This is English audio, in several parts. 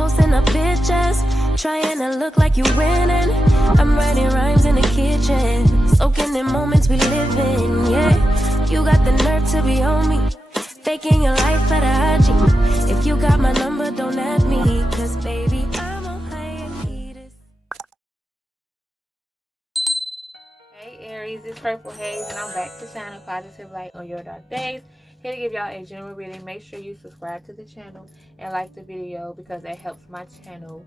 posting up pictures, trying to look like you winning. I'm writing rhymes in the kitchen, soaking in moments we live in, yeah. You got the nerve to be on me, faking your life for the IG. If you got my number, don't add me, cause baby, I'm on hiatus. Hey Aries, it's Purple Haze, and I'm back to shine a positive light on your dark days. Here to give y'all a general reading. Make sure you subscribe to the channel and like the video because that helps my channel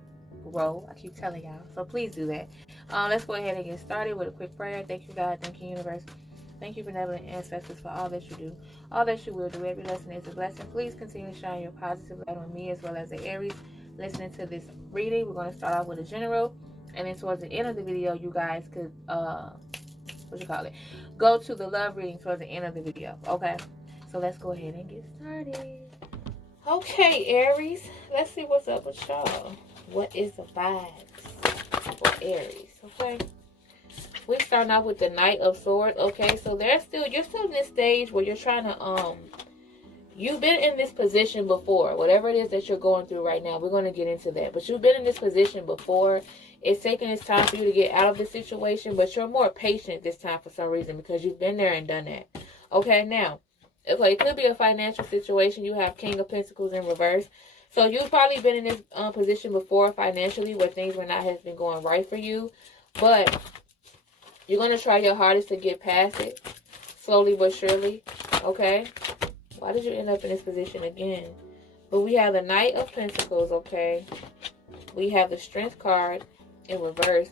grow. I keep telling y'all, so please do that. Let's go ahead and get started with a quick prayer. Thank you, God. Thank you, universe. Thank you, benevolent ancestors, for all that you do, all that you will do. Every lesson is a blessing. Please continue to shine your positive light on me as well as the Aries listening to this reading. We're going to start off with a general, and then towards the end of the video, you guys could go to the love reading towards the end of the video. Okay, so let's go ahead and get started. Okay, Aries, let's see what's up with y'all. What is the vibes for Aries? Okay, we're starting off with the Knight of Swords. Okay, so you're still in this stage where you're trying to you've been in this position before. Whatever it is that you're going through right now, we're going to get into that. But you've been in this position before. It's taking its time for you to get out of the situation, but you're more patient this time for some reason because you've been there and done that. Okay, now, it could be a financial situation. You have King of Pentacles in reverse. So you've probably been in this position before financially where things were not has been going right for you. But you're going to try your hardest to get past it, slowly but surely. Okay? Why did you end up in this position again? But we have the Knight of Pentacles, okay? We have the Strength card in reverse.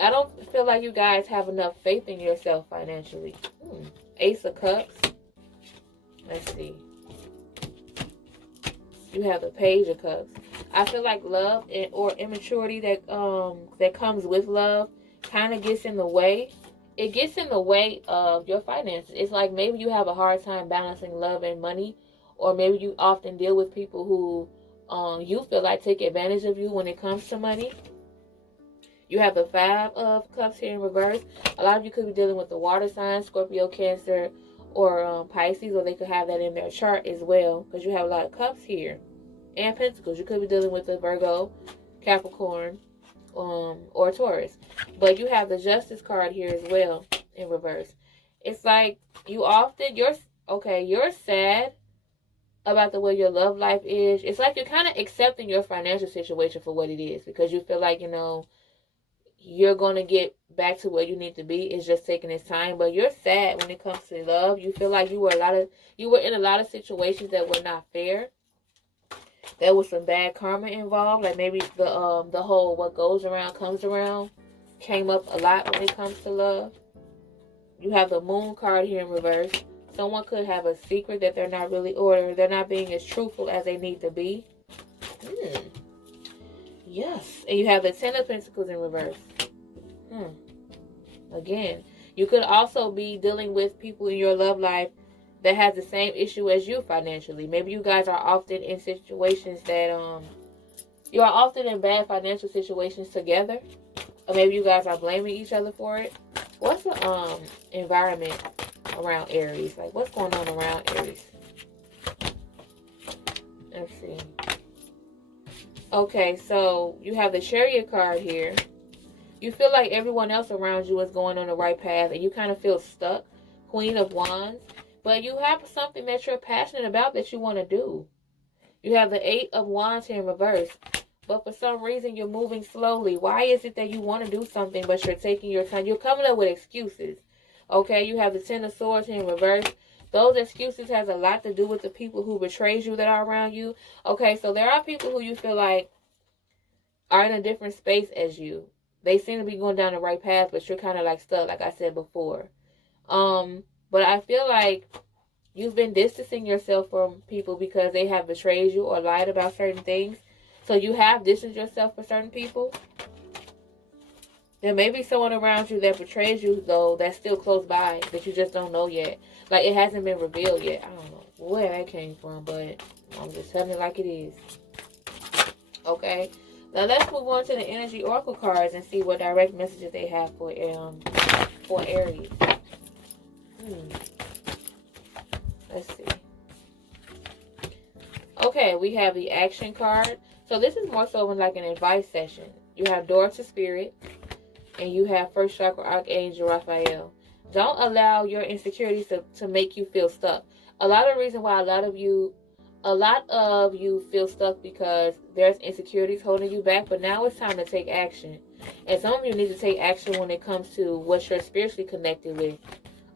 I don't feel like you guys have enough faith in yourself financially. Ace of Cups. Let's see. You have the Page of Cups. I feel like love or immaturity that comes with love kind of gets in the way. It gets in the way of your finances. It's like maybe you have a hard time balancing love and money, or maybe you often deal with people who you feel like take advantage of you when it comes to money. You have the Five of Cups here in reverse. A lot of you could be dealing with the water signs, Scorpio, Cancer, or Pisces, or they could have that in their chart as well because you have a lot of cups here. And Pentacles. You could be dealing with the Virgo, Capricorn, or Taurus. But you have the Justice card here as well in reverse. It's like you're sad about the way your love life is. It's like you're kind of accepting your financial situation for what it is because you feel like, you're going to get back to where you need to be. It's just taking its time. But you're sad when it comes to love. You feel like you were in a lot of situations that were not fair. There was some bad karma involved. Like maybe the whole what goes around comes around came up a lot when it comes to love. You have the Moon card here in reverse. Someone could have a secret that they're not really, or they're not being as truthful as they need to be. Yes. And you have the Ten of Pentacles in reverse. Again, you could also be dealing with people in your love life that has the same issue as you financially. Maybe you guys are often in situations that, you are often in bad financial situations together. Or maybe you guys are blaming each other for it. What's the environment around Aries? Like, what's going on around Aries? Let's see. Okay, so you have the Chariot card here. You feel like everyone else around you is going on the right path and you kind of feel stuck. Queen of Wands. But you have something that you're passionate about that you want to do. You have the Eight of Wands here in reverse. But for some reason, you're moving slowly. Why is it that you want to do something, but you're taking your time? You're coming up with excuses. Okay, you have the Ten of Swords here in reverse. Those excuses has a lot to do with the people who betrays you that are around you. Okay, so there are people who you feel like are in a different space as you. They seem to be going down the right path, but you're kind of like stuck, like I said before. But I feel like you've been distancing yourself from people because they have betrayed you or lied about certain things. So you have distanced yourself from certain people. There may be someone around you that betrays you, though, that's still close by, that you just don't know yet. Like, it hasn't been revealed yet. I don't know where that came from, but I'm just telling it like it is. Okay? Now, let's move on to the Energy Oracle cards and see what direct messages they have for Aries. Let's see. Okay, we have the action card. So this is more so like an advice session. You have Door to Spirit, and you have First Chakra Archangel Raphael. Don't allow your insecurities to make you feel stuck. A lot of the reason why a lot of you feel stuck because there's insecurities holding you back, but now it's time to take action. And some of you need to take action when it comes to what you're spiritually connected with.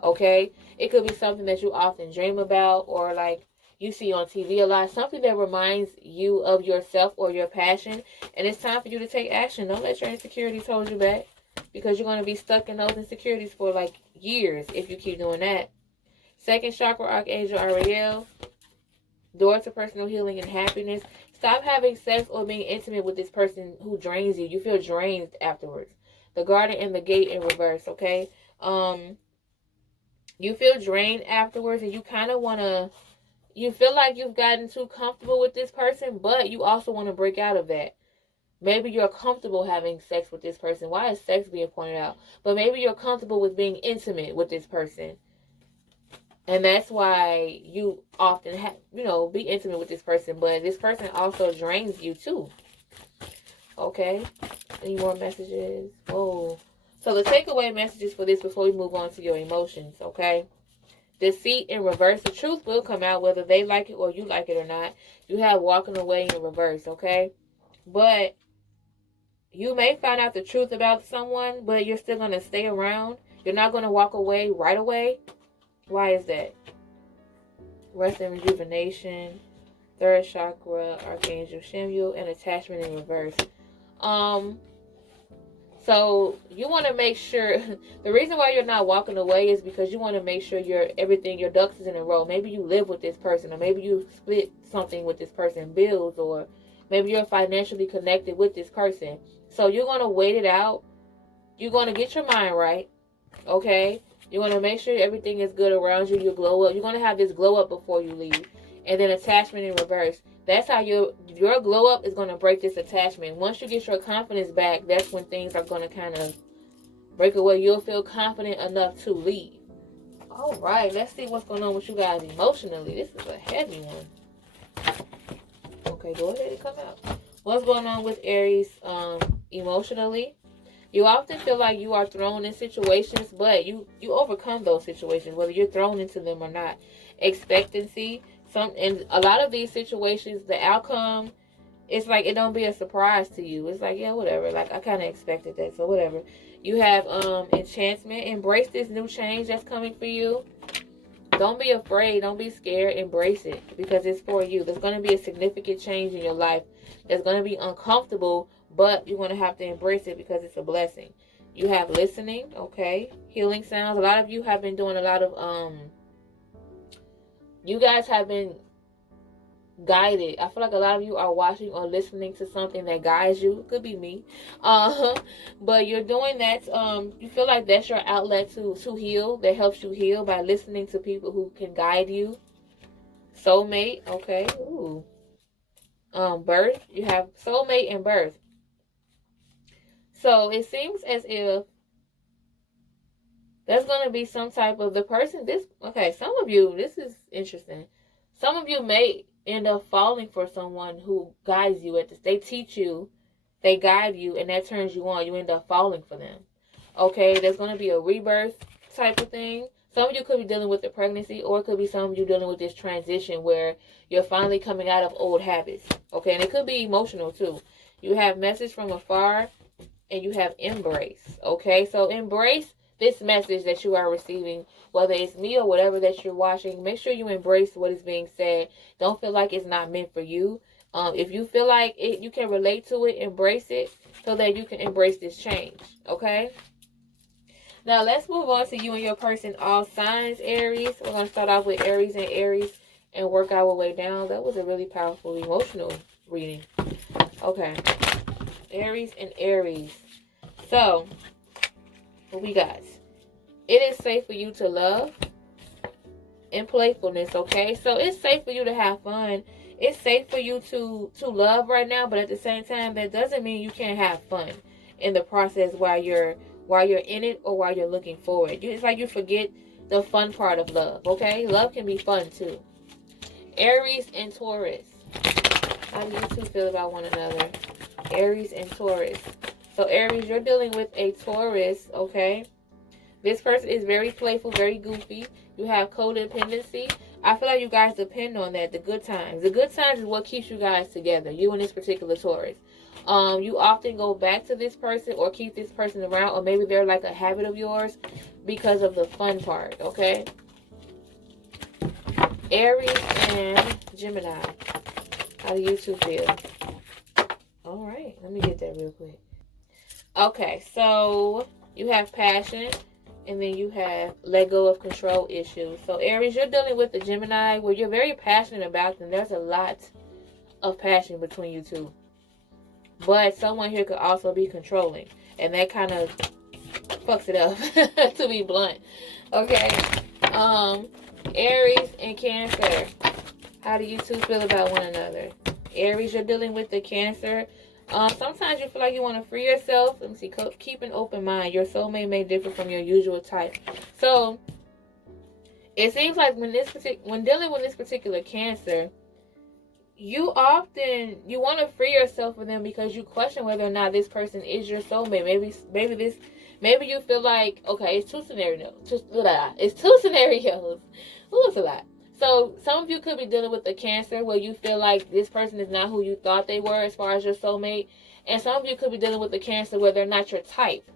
Okay? It could be something that you often dream about, or like you see on TV a lot, something that reminds you of yourself or your passion, and it's time for you to take action. Don't let your insecurities hold you back, because you're going to be stuck in those insecurities for like years if you keep doing that. Second chakra Archangel Ariel, door to personal healing and happiness. Stop having sex or being intimate with this person who drains you. You feel drained afterwards. The Garden and the Gate in reverse, okay? You feel drained afterwards, and you kind of want to, you feel like you've gotten too comfortable with this person, but you also want to break out of that. Maybe you're comfortable having sex with this person. Why is sex being pointed out? But maybe you're comfortable with being intimate with this person. And that's why you often have, be intimate with this person. But this person also drains you too. Okay. Any more messages? Oh. So the takeaway messages for this before we move on to your emotions, okay? Deceit in reverse. The truth will come out whether they like it or you like it or not. You have walking away in reverse, okay? But you may find out the truth about someone, but you're still going to stay around. You're not going to walk away right away. Why is that? Rest and rejuvenation. Third chakra, Archangel Shemuel, and attachment in reverse. So you want to make sure, the reason why you're not walking away is because you want to make sure your ducks is in a row. Maybe you live with this person, or maybe you split something with this person, bills, or maybe you're financially connected with this person. So you're going to wait it out. You're going to get your mind right, okay? You're going to make sure everything is good around you. You glow up. You're going to have this glow up before you leave. And then attachment in reverse. That's how your glow up is going to break this attachment. Once you get your confidence back, that's when things are going to kind of break away. You'll feel confident enough to leave. All right, let's see what's going on with you guys emotionally. This is a heavy one. Okay, go ahead and come out. What's going on with Aries emotionally? You often feel like you are thrown in situations, but you overcome those situations, whether you're thrown into them or not. Expectancy. In a lot of these situations, the outcome, it's like it don't be a surprise to you. It's like, yeah, whatever. Like, I kind of expected that, so whatever. You have enchantment. Embrace this new change that's coming for you. Don't be afraid. Don't be scared. Embrace it, because it's for you. There's going to be a significant change in your life that's going to be uncomfortable, but you're going to have to embrace it because it's a blessing. You have listening, okay? Healing sounds. A lot of you have been doing a lot of you guys have been guided. I feel like a lot of you are watching or listening to something that guides you. It could be me. But you're doing that. You feel like that's your outlet to heal. That helps you heal by listening to people who can guide you. Soulmate, okay. Ooh. Birth. You have soulmate and birth. So it seems as if there's going to be some type of some of you, this is interesting. Some of you may end up falling for someone who guides you they teach you, they guide you, and that turns you on. You end up falling for them. Okay, there's going to be a rebirth type of thing. Some of you could be dealing with the pregnancy, or it could be some of you dealing with this transition where you're finally coming out of old habits. Okay, and it could be emotional too. You have message from afar, and you have embrace. Okay, so embrace this message that you are receiving, whether it's me or whatever that you're watching. Make sure you embrace what is being said. Don't feel like it's not meant for you. If you feel like you can relate to it, embrace it so that you can embrace this change. Okay? Now, let's move on to you and your person, all signs, Aries. We're going to start off with Aries and work our way down. That was a really powerful, emotional reading. Okay. Aries and Aries. So, what we got? It is safe for you to love and playfulness, okay? So it's safe for you to have fun. It's safe for you to love right now, but at the same time, that doesn't mean you can't have fun in the process while you're in it or while you're looking forward. It's like you forget the fun part of love, okay? Love can be fun too. Aries and Taurus. How do you two feel about one another? Aries and Taurus. So Aries, you're dealing with a Taurus, okay? This person is very playful, very goofy. You have codependency. I feel like you guys depend on that, the good times. The good times is what keeps you guys together, you and this particular Taurus. You often go back to this person or keep this person around, or maybe they're like a habit of yours because of the fun part, okay? Aries and Gemini. How do you two feel? All right, let me get that real quick. Okay, so you have passion, and then you have let go of control issues. So Aries, you're dealing with the Gemini where you're very passionate about them. There's a lot of passion between you two. But someone here could also be controlling, and that kind of fucks it up, to be blunt. Okay. Aries and Cancer. How do you two feel about one another? Aries, you're dealing with the Cancer. Sometimes you feel like you want to free yourself. Let me see. Keep an open mind. Your soulmate may differ from your usual type. So it seems like when dealing with this particular Cancer, you want to free yourself from them because you question whether or not this person is your soulmate. Maybe you feel like, okay, it's two scenarios. It's two scenarios. Ooh, it's a lot. So some of you could be dealing with the Cancer where you feel like this person is not who you thought they were as far as your soulmate. And some of you could be dealing with the Cancer where they're not your type.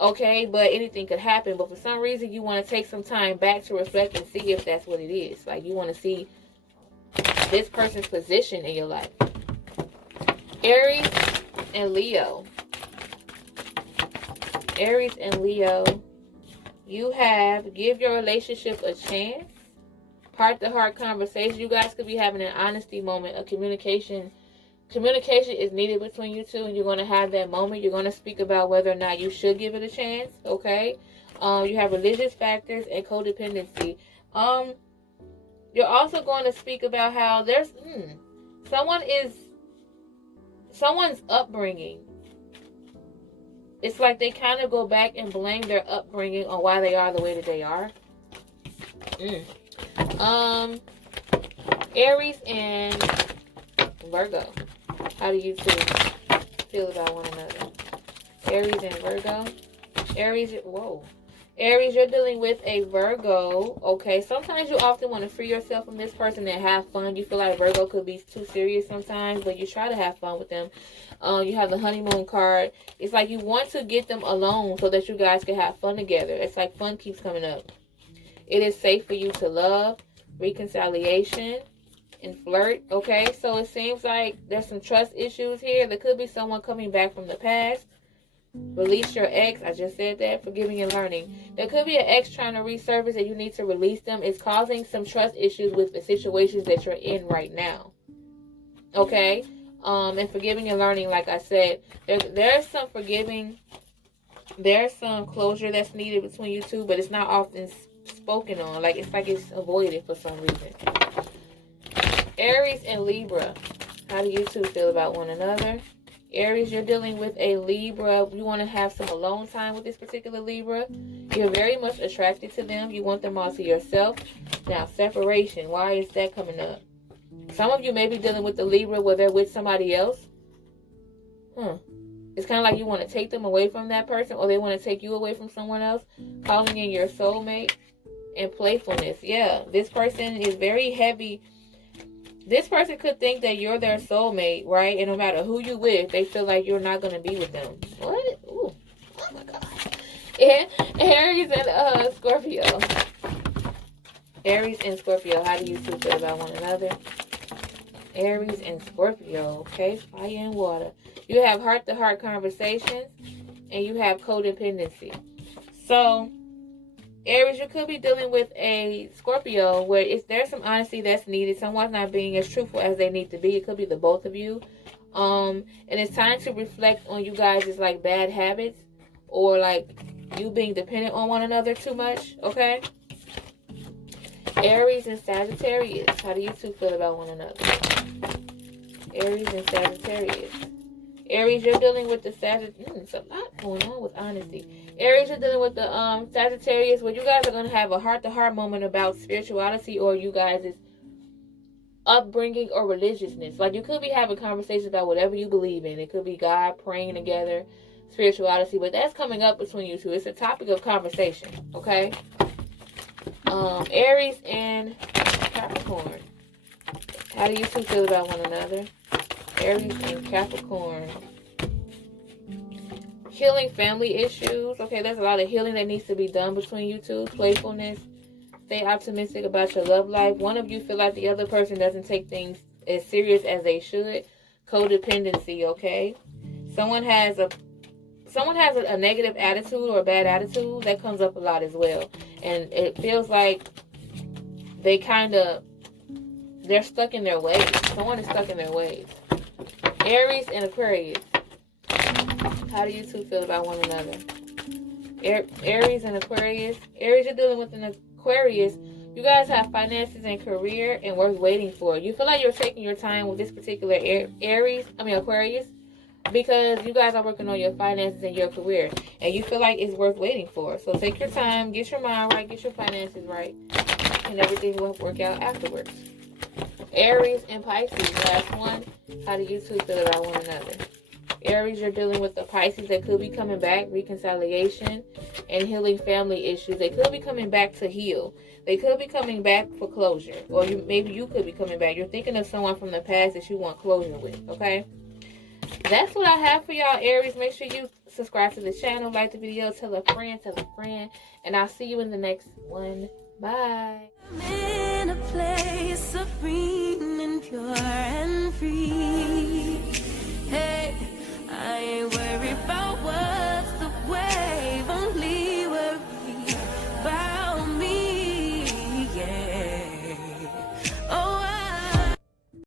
Okay, but anything could happen. But for some reason, you want to take some time back to reflect and see if that's what it is. Like, you want to see this person's position in your life. Aries and Leo. Aries and Leo. You have give your relationship a chance. Heart-to-heart conversation. You guys could be having an honesty moment, a communication. Communication is needed between you two, and you're going to have that moment. You're going to speak about whether or not you should give it a chance, okay? You have religious factors and codependency. You're also going to speak about how there's someone's upbringing. It's like they kind of go back and blame their upbringing on why they are the way that they are. Aries and Virgo. How do you two feel about one another? Aries and Virgo. Aries, you're dealing with a Virgo. Okay, sometimes you often want to free yourself from this person and have fun. You feel like Virgo could be too serious sometimes, but you try to have fun with them. You have the honeymoon card. It's like you want to get them alone so that you guys can have fun together. It's like fun keeps coming up. It is safe for you to love, reconciliation, and flirt. Okay, so it seems like there's some trust issues here. There could be someone coming back from the past. Release your ex. I just said that. Forgiving and learning. There could be an ex trying to resurface and you need to release them. It's causing some trust issues with the situations that you're in right now. Okay? And forgiving and learning, like I said, there's some forgiving. There's some closure that's needed between you two, but it's not often spoken on. It's like it's avoided for some reason. Aries and Libra. How do you two feel about one another? Aries, you're dealing with a Libra. You want to have some alone time with this particular Libra. You're very much attracted to them. You want them all to yourself. Now, separation. Why is that coming up? Some of you may be dealing with the Libra where they're with somebody else. It's kind of like you want to take them away from that person, or they want to take you away from someone else. Calling in your soulmate and playfulness. Yeah, this person is very heavy. This person could think that you're their soulmate, right? And no matter who you with, they feel like you're not going to be with them. What? Ooh. Oh, my God. And Aries and Scorpio. Aries and Scorpio. How do you two feel about one another? Aries and Scorpio. Okay. Fire and water. You have heart-to-heart conversations. And you have codependency. So, Aries, you could be dealing with a Scorpio where there's some honesty that's needed. Someone's not being as truthful as they need to be. It could be the both of you. And it's time to reflect on you guys' like bad habits or like you being dependent on one another too much. Okay? Aries and Sagittarius. How do you two feel about one another? Aries and Sagittarius. Aries, you're dealing with the Sagittarius. It's a lot going on with honesty. Aries, you're dealing with the Sagittarius where you guys are going to have a heart-to-heart moment about spirituality or you guys' upbringing or religiousness. Like, you could be having conversations about whatever you believe in. It could be God, praying together, spirituality, but that's coming up between you two. It's a topic of conversation, okay? Aries and Capricorn. How do you two feel about one another? Aries and Capricorn. Healing family issues. Okay, there's a lot of healing that needs to be done between you two. Playfulness. Stay optimistic about your love life. One of you feel like the other person doesn't take things as serious as they should. Codependency, okay? Someone has a negative attitude or a bad attitude. That comes up a lot as well. And it feels like they're stuck in their ways. Someone is stuck in their ways. Aries and Aquarius. How do you two feel about one another? Aries and Aquarius. Aries, you're dealing with an Aquarius. You guys have finances and career and worth waiting for. You feel like you're taking your time with this particular Aquarius, because you guys are working on your finances and your career, and you feel like it's worth waiting for. So take your time, get your mind right, get your finances right, and everything will work out afterwards. Aries and Pisces, last one. How do you two feel about one another? Aries, you're dealing with the Pisces that could be coming back, reconciliation, and healing family issues. They could be coming back to heal. They could be coming back for closure. Or maybe you could be coming back. You're thinking of someone from the past that you want closure with, okay? That's what I have for y'all, Aries. Make sure you subscribe to the channel, like the video, tell a friend, and I'll see you in the next one. Bye. I'm in a place serene and pure.